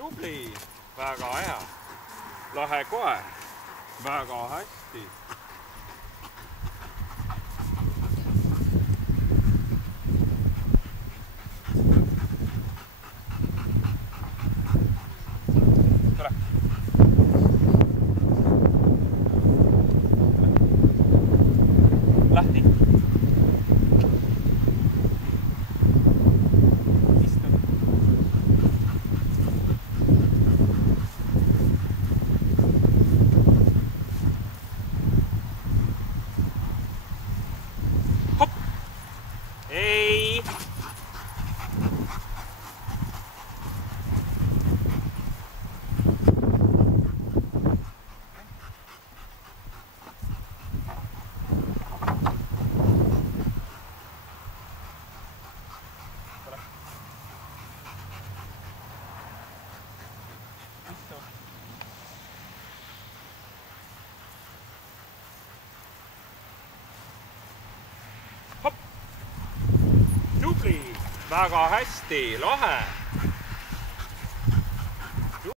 tubli, väga hea. Lahe koer, väga hästi. Tule. Lahti. Istu. Hopp. Ei. Hopp. Tubli, väga hästi, lahe.